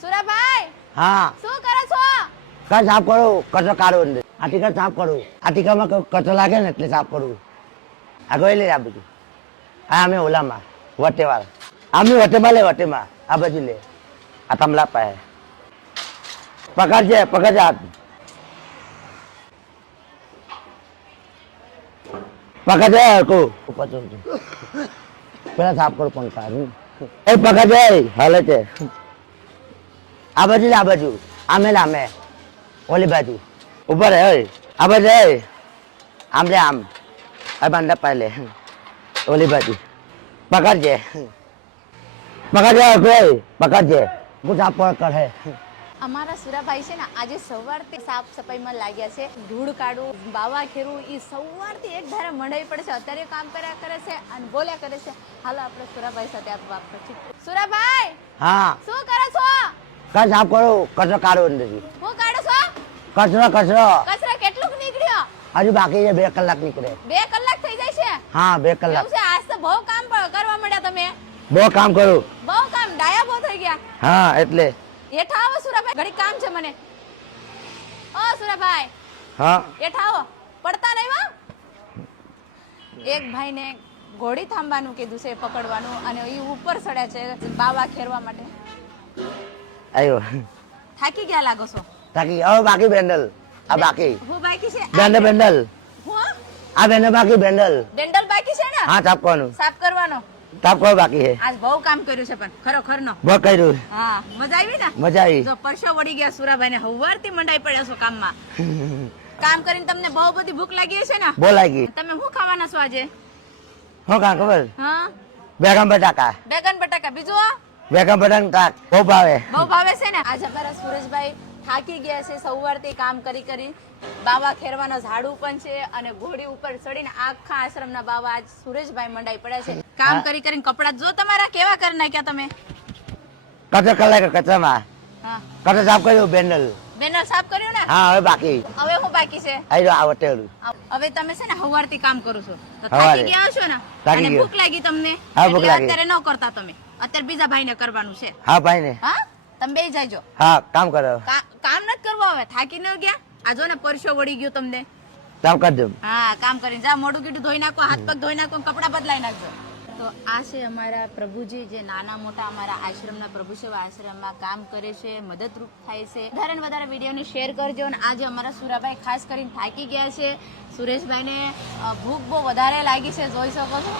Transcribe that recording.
સુરાભાઈ હા શું કરો છો? કર સાફ કરું કચરો કાઢો અંદર આ ટીકા સાફ કરું આ ટીકામાં કચરો લાગે ને એટલે સાફ કરું આ ગઈ લે આ બધું હા અમે ઓલામાં વટેવાળા અમે વટેમાં લે વટેમાં આ બાજુ લે આ તમલા પાસે પકડજે હાથ પકડજે હરકું ઉપર ચડજો પેલા સાફ કરું પંખા એ પકડજે હાલે છે આ બાજુ આમે ઓલી બાજુ ઉપર હે આ બાજુ આમ લે આમ આ બાંધા પાલે ઓલી બાજુ પકડજે પકડજે कुछ आप कर है અમારા સુરાભાઈ છે ને આજે સવારથી સાફ સફાઈમાં લાગ્યા છે. ધૂળ કાઢવું, બાવા ખેરવું, એ સવારથી એક ધારે મંડાઈ પડે છે. અત્યારે કામ કર્યા કરે છે અને બોલ્યા કરે છે. હાલો આપણે સુરાભાઈ સાથે આ વાત કરીએ. સુરાભાઈ हाँ શું કરો છો? कर साफ करो कचरो काढ़ो अंदर હું કાઢો છો? कचरो કચરો કેટલું નીકળ્યો? हजू बाकी है 2 कलाक निकले 2 કલાક થઈ જાય છે. हाँ 2 कलाक એવું છે? આજ તો બહુ કામ કરવા માંડ્યા તમે. बहुत काम करो બહુ કામ ડાયા બહુ થઈ ગયા. हाँ એટલે હેઠા આવો સુરાભાઈ, ઘડી કામ છે મને. ઓ સુરાભાઈ हाँ હેઠા આવો, પડતા નહીં હો. એક ભાઈને ઘોડી થાંભવાનું કીધું છે, પકડવાનું, અને એ ઉપર ચડ્યા છે બાવા ખેરવા માટે. आयो થાકી ગયા લાગો છો. ताकि और बाकी बेंडल आ बाकी હું બાકી છે? बेंडल હું आ बेंडल बाकी बेंडल ડેન્ડલ બાકી છે ને हाँ साफ करनो સાફ કરવાનો. बाकी है આજ બહુ કામ કર્યું છે પણ ખરોખર નો. बहुत करू હા મજા આવી ને? मजा आई જો પરસો વળી ગયા સુરાભાઈ ને. હવારથી મંડાઈ પડ્યા છો કામમાં. કામ કરીને તમને બહુ બધી ભૂખ લાગી છે ને? बोलाएगी તમે શું ખાવાના છો આજે? हो कहाँ खबर હા बेगम बटाका બેગન બટાકા. બીજું बेगम बटन का वो भावे બહુ ભાવે છે ને? આજે અમારા સુરેશભાઈ થાકી ગયા છે સવારથી કામ કરી. બાવા ખેરવાનો ઝાડુ પણ છે અને ઘોડી ઉપર ચડીને આખા આશ્રમના બાવા આજ સુરેશભાઈ મંડાઈ પડ્યા છે. કામ કરીને કપડા જો તમારા કેવા કરી નાખ્યા તમે. कचरा कर लेगा कचरा में હા कचरा साफ करो बेंडल બેનર સાફ કર્યું ને? हाँ હવે બાકી હવે શું બાકી છે? आई जो आवटे હવે તમે છે ને સવારથી કામ કરો છો તો સવારે. થાકી ગયા છો ને? થાકી અને ગયો. ભૂખ લાગી તમને હા, ભૂખ એટલે લાગી. અત્યારે ન કરતા તમે. અત્યારે બીજા ભાઈને કરવાનું છે. हाँ भाई ने હા તમે બેસી જાયજો. हाँ काम करो કામ નથી કરવું હવે. થાકી ન ગયા? આ જો ને પરસો વળી ગયો તમને. काम कर दो હા કામ કરીને જા, મોઢું કીધું ધોઈ નાખો, હાથ પગ ધોઈ નાખો, કપડા બદલાઈ નાખજો. તો આ છે અમારા પ્રભુજી, જે નાના મોટા અમારા આશ્રમના પ્રભુ સેવા આશ્રમમાં કામ કરે છે, મદદરૂપ થાય છે. વધારે ને વધારે વિડીયોને શેર કરજો. અને આજે અમારા સુરાભાઈ ખાસ કરીને થાકી ગયા છે. સુરેશભાઈને ભૂખ બહુ વધારે લાગી છે, જોઈ શકો છો.